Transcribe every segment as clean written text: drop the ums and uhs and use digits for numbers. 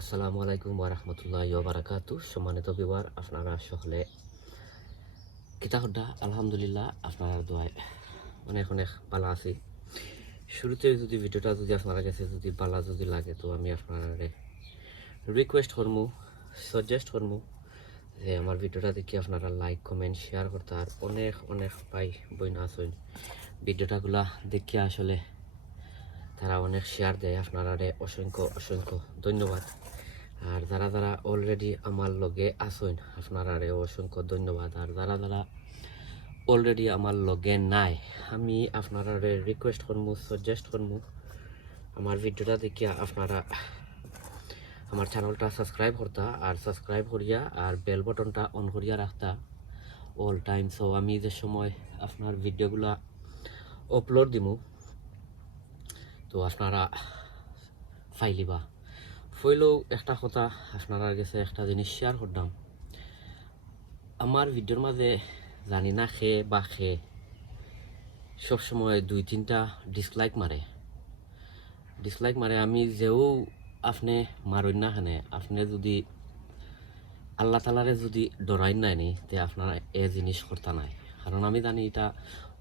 আসসালামু আলাইকুম ওয়া রাহমাতুল্লাহি ওয়া বারাকাতুহু। সম্মানিত ভিউয়ার, আপনারা সকলে কিতা হড্ডা? আলহামদুলিল্লাহ, আপনারা দোয়ায় অনেক অনেক ভালো আছি। শুরুতে যদি ভিডিওটা যদি আপনারা কাছে যদি ভালো যদি লাগে, তো আমি আপনারা রিকোয়েস্ট করমু, সাজেস্ট করমু যে আমার ভিডিওটা দেখি আপনারা লাইক কমেন্ট শেয়ার করতে। আর অনেক অনেক ভাই বোন আছেন ভিডিওটাগুলা দেখি আসলে তারা অনেক শেয়ার দেয়। আপনারা অসংখ্য অসংখ্য ধন্যবাদ। আর যারা যারা অলরেডি আমার লগে আসেন আপনারা অসংখ্য ধন্যবাদ। আর যারা যারা অলরেডি আমার লগে নাই, আমি আপনারা রিকোয়েস্ট করবো, সাজেস্ট করবো আমার ভিডিওটা দেখিয়া আপনারা আমার চ্যানেলটা সাবস্ক্রাইব করতা, আর সাবস্ক্রাইব করিয়া আর বেল বটনটা অন করিয়া রাখতা অল টাইম। সো আমি যে সময় আপনার ভিডিওগুলা আপলোড দিমু, তো আপনারা ফাইলিবা। ফইলেও একটা কথা আপনারা কাছে একটা জিনিস শেয়ার করলাম। আমার ভিডিওর মাঝে জানি না খে বা খে সবসময় 2-3টা ডিসলাইক মারে। আমি যেও আপনি মারই না খানে, আপনি যদি আল্লাহ তালারে যদি ডরাই নাই নি, তে আপনারা এ জিনিস করতে নাই। কারণ আমি জানি এটা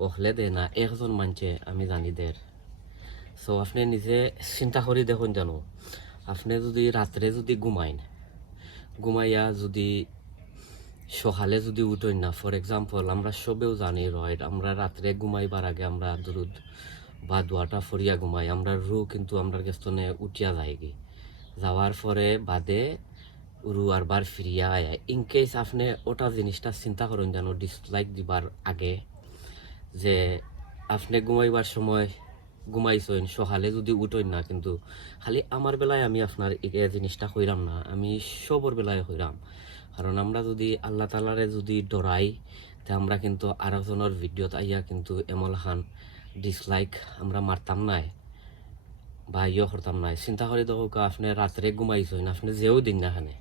ওখলে দে না একজন মানছে, আমি জানি দের। সো আপনি নিজে চিন্তা করি দেখুন, জানো আপনি যদি রাত্রে যদি ঘুমাইয়া যদি সকালে যদি উঠই না, ফর এক্সাম্পল আমরা সবেও জানি রাইট, আমরা রাত্রে ঘুমাইবার আগে আমরা দুরুদ বা দোয়াটা ফরিয়া ঘুমাই, আমরা রু কিন্তু আমরা গেস্তনে উঠিয়া যায়গি, যাওয়ার পরে বাদে উরু আরবার ফিরিয়া আয়। ইনকেস আপনি ওটা জিনিসটা চিন্তা করেন জানো ডিসলাইক দিবার আগে, যে আপনি ঘুমাইবার সময় ঘুমাইছেন, সকালে যদি উঠই না, কিন্তু খালি আমার বেলায় আমি আপনার এই জিনিসটা কইরাম না, আমি সবর বেলায় কইরাম। কারণ আমরা যদি আল্লাহ তালারে যদি ডরাই, তে আমরা কিন্তু আরেকজনের ভিডিওতে আইয়া কিন্তু এমন খান ডিসলাইক আমরা মারতাম নাই বা করতাম নাই। চিন্তা করে দেখো, আপনি রাত্রে ঘুমাইছেন, আপনি যেও দিন না খানে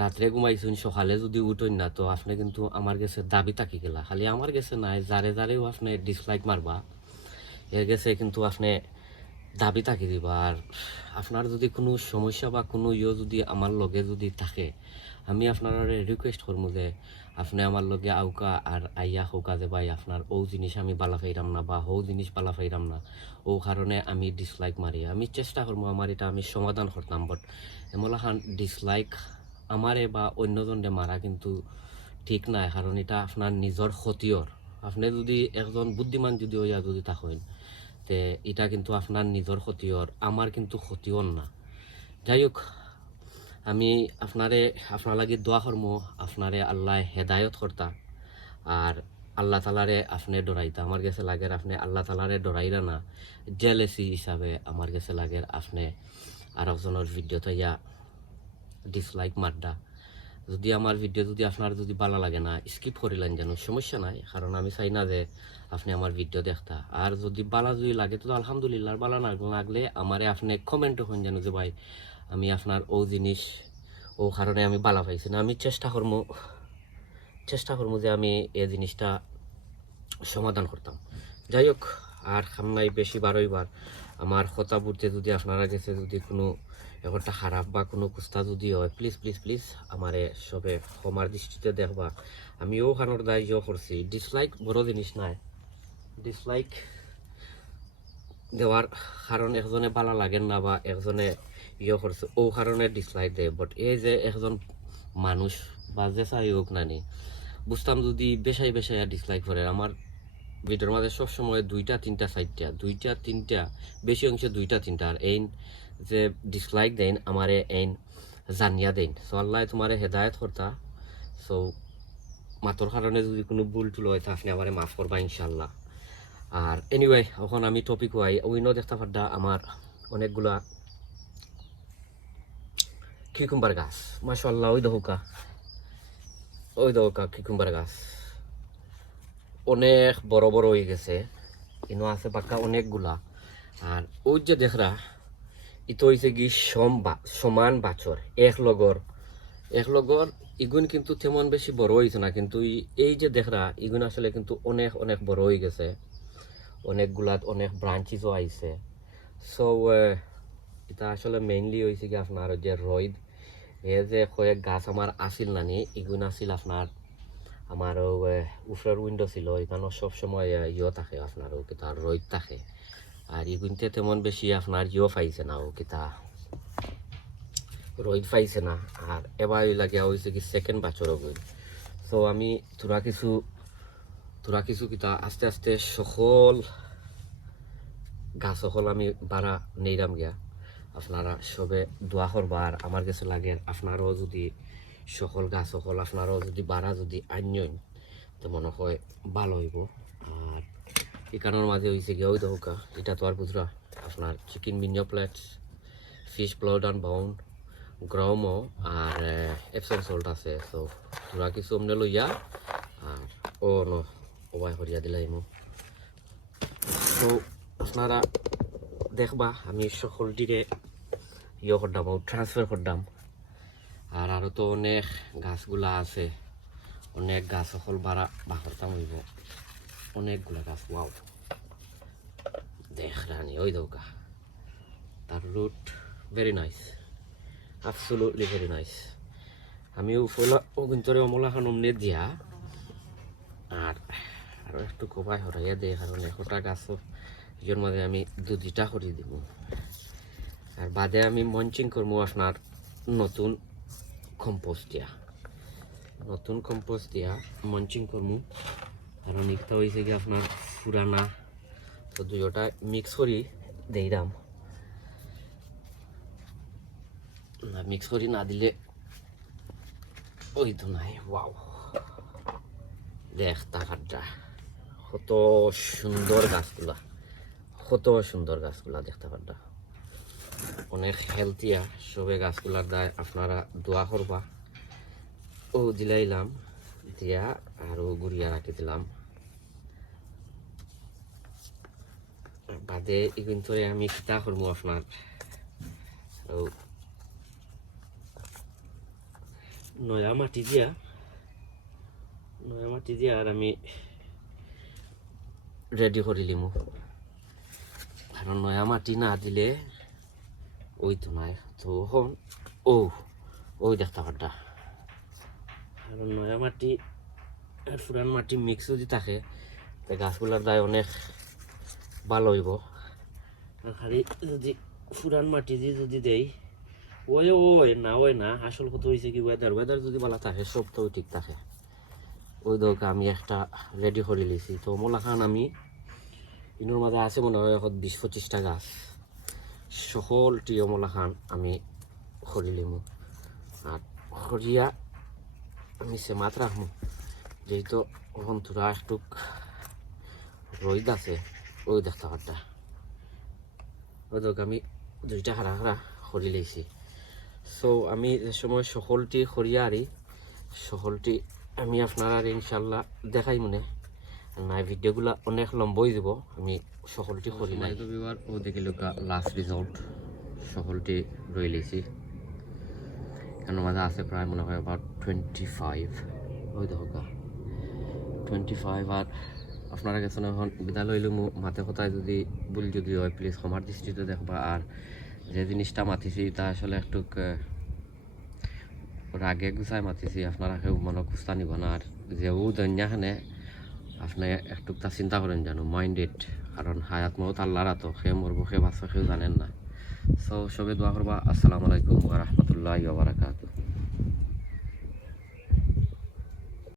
রাত্রে ঘুমাইছেন, সকালে যদি উঠেন না, তো আপনি কিন্তু আমার কাছে দাবি তাকি গেলা। খালি আমার কাছে নাই, যারে যারেও আপনি ডিসলাইক মারবা এর গেছে কিন্তু আপনি দাবি তাকি দিবা। আর আপনার যদি কোনো সমস্যা বা কোনো যদি আমার লগে যদি থাকে, আমি আপনারা রিকোয়েস্ট করবো যে আপনি আমার লগে আউকা আর আইয়া হোকা যে ভাই আপনার ও জিনিস আমি বালা ফাইরাম না বা হৌ জিনিস বালা ফাইরাম না, ও কারণে আমি ডিসলাইক মারি। আমি চেষ্টা করবো আমার এটা আমি সমাধান করতাম, বাট এমলাখান ডিসলাইক আমারে বা অন্যজনে মারা কিন্তু ঠিক নাই। কারণ এটা আপনার নিজের ক্ষতির। আপনি যদি একজন বুদ্ধিমান যদি হইয়া যদি থাকেন, তে এটা কিন্তু আপনার নিজের ক্ষতির, আমার কিন্তু ক্ষতির না। যাই হোক, আমি আপনার লাগে দোয়া করবো, আপনারে আল্লাহ হেদায়ত করতা আর আল্লাহ তালারে আপনি ডরাইতা। আমার কাছে লাগে আপনি আল্লাহ তালারে ডরাইরা না, জেলেসি হিসাবে আমার কাছে লাগে আপনি আর একজনের ভিডিও ইয়া ডিসলাইক মারডা। যদি আমার ভিডিও যদি আপনার যদি ভালো লাগে না, স্কিপ করিলেন যেন, সমস্যা নাই। কারণ আমি চাই না যে আপনি আমার ভিডিও দেখতা। আর যদি ভালো যদি লাগে তো আলহামদুলিল্লাহ, ভালো না লাগলে আমারে আপনি কমেন্ট হন যেন যে ভাই আমি আপনার ও জিনিস ও কারণে আমি ভালো পাইছি না। আমি চেষ্টা করবো যে আমি এই জিনিসটা সমাধান করতাম। যাই হোক, আর খামনাই বেশি বারোইবার আমার কথা বলতে যদি আপনারা গেছে যদি কোনো একটা খারাপ বা কোনো কুস্তা যদি হয়, প্লিজ প্লিজ প্লিজ আমারে সবে ক্ষমার দৃষ্টিতে দেখবা। আমিও খানোর দায়ী করছি। ডিসলাইক বড় জিনিস নাই, ডিসলাইক দেওয়ার কারণ একজনে ভালো লাগেন না বা একজনে করছে ও কারণে ডিসলাইক দেয়। বাট এই যে একজন মানুষ বা যে চাই হোক নানি, বুঝতাম যদি বেশাই ডিসলাইক করে আমার ভিডিওর মাঝে সবসময় 2-3 বেশি অংশ 2-3, আর এইন যে ডিসলাইক দেন আমারে এইন জানিয়া দেন। সো আল্লাহ তোমারে হেদায়ত করতা। সো মাতর কারণে যদি কোনো ভুল টুল হয়, আপনি আমারে মাফ করবা ইনশাল্লাহ। আর এনিওয়ে, এখন আমি টপিক হই ওইন দেখতে পাড্ডা আমার অনেকগুলা কিকুম্বার গাছ, মাশাআল্লাহ। ওই দৌকা কিকুম্বার গাছ অনেক বড় বড় হয়ে গেছে, ইনো আছে পাক্কা অনেকগুলা। আর ওই যে দেখরা ইতো হয়েছে কি সমান বাছর এক লগর ইগুন কিন্তু তেমন বেশি বড় হয়েছে না, কিন্তু এই যে দেখরা ইগুন আসলে কিন্তু অনেক অনেক বড় হয়ে গেছে, অনেকগুলা অনেক ব্রাঞ্চিসও আইছে। সো এটা আসলে মেইনলি হয়েছে কি আপনার যে রোদ এ যে কয়েক গাছ আমার আসিল নানি এগুন আসিল আপনার আমার উপরের উইন্ডো ছিল এখানে সবসময় ইয়ে থাকে আপনার ও কিতা রোদ থাকে আর এগুনতে তেমন বেশি আপনার ইয়ে পাইছে না ও কিতা রোদ পাইছে না আর এবার লাগিয়া হয়েছে কি সেকেন্ড বছর গই তো আমি তোরা কিছু কিতা আস্তে আস্তে সকল গাছ সকল আমি বাড়া নেইরাম গিয়া আপনারা সবে দোয়া করবা আর আমার কাছে লাগে আপনারাও যদি সকল গাছ সকল আপনারাও যদি বাড়া যদি আইন তো মনে হয় ভালো হইব আর এখানোর মাঝে হয়েছে গিয়ে ওই দৌকা এটা তো আর বুঝরা আপনার চিকেন মিনিও plates fish blood and bone গ্রামও আর এপসম সল্ট আছে তো তোরা কিছু অমনে লইয়া আর ও ন ওবাই করিয়া দিলাই মো তো আপনারা দেখবা আমি সকলটিকে ইয়ে করতাম ট্রান্সফার করতাম আর আরও তো অনেক গাছগুলা আছে অনেক গাছ সকল বাড়া বা করতাম হইব অনেকগুলা গাছ ওয়াও দেখ রানি ওই দৌকা তার রুট very nice absolutely very nice আমি উপলা ও কিন্তু অমলা খান অমনে দিয়া আর আরও একটু কোপাই হরাইয়া দেয় কারণ একটা গাছও এর মাঝে আমি দুটা করে দিব আর বাদে আমি মঞ্চিং করবো আপনার নতুন কম্পোস্ট দিয়া মঞ্চিং করবো কারণ একটা হয়েছে কি আপনার পুরানা তো দুইটা মিক্স করি দেইরাম না মিক্স করি না দিলে ওই তো নাই ওয়াও দেখ তাকারটা কত সুন্দর গাছগুলা দেখতে পারটা অনেক হেলথিয়া সবে গাছগুলার দায় আপনারা দোয়া করবা ও দিলাইলাম দিয়া আর গুড়িয়া রাখি দিলাম বাদে কিন্তু আমি কিতা করবো আপনার নয়া মাটি দিয়া আর আমি রেডি করে লিমু কারণ নয়া মাটি না দিলে ওই তো নাই তো ওই দেখতে পারটা কারণ নয়া মাটি আর পুরান মাটি মিক্স যদি থাকে তো গাছগুলার দায় অনেক ভালো হইব আর খালি যদি পুরান মাটি দিয়ে যদি দেই ওই না আসল কথা হয়েছে কি ওয়েদার যদি ভালো থাকে সব তো ঠিক থাকে ওই দরকার আমি একটা রেডি করে লিছি তো মোলা খান আমি ইনোর মাঝে আছে মনে হয় এখন 20-25টা গাছ সকলটি অমলা খান আমি খরি লিমু আর খরিয়া আমি সেমাত রাখবো যেহেতু এখন তোরা একটু রোদ আছে ওই দেখতে পারটা ওই দরকার আমি দুইটা হারা খরি লিছি সো আমি যে সময় সকলটি খরিয়া আরি সকলটি আমি আপনার ইনশাল্লাহ দেখাই মনে না ভিডিওগুলো অনেক লম্বই দিব আমি সকলটি করি নাই তো বিবার ও দেখি লোকা লাস্ট রিজল্ট সকলটি রয়ে লিছি কেন মাঝে আছে প্রায় মনে হয় অ্যাবাউট 25 ওই দেখো 25 আর আপনারা কাছে এখন বিদ্যালয় লইলে মাথে কথায় যদি ভুল যদি হয় প্লিজ ক্ষমার দৃষ্টিতে দেখবা আর যে জিনিসটা মাতিছি তা আসলে একটু রাগে গুছাই মাতিছি আপনারা কেউ মনে কুস্তা নিব না আর যেও দন্যাখানে আপনি একটু তা চিন্তা করেন জানো মাইন্ডেড কারণ হায়াত মত আল্লাহর তো সে মরবো সে বাঁচবে কেউ জানেন না সো সবে দোয়া করবা আসসালামু আলাইকুম ওয়া রাহমাতুল্লাহি ওয়া বারাকাতুহু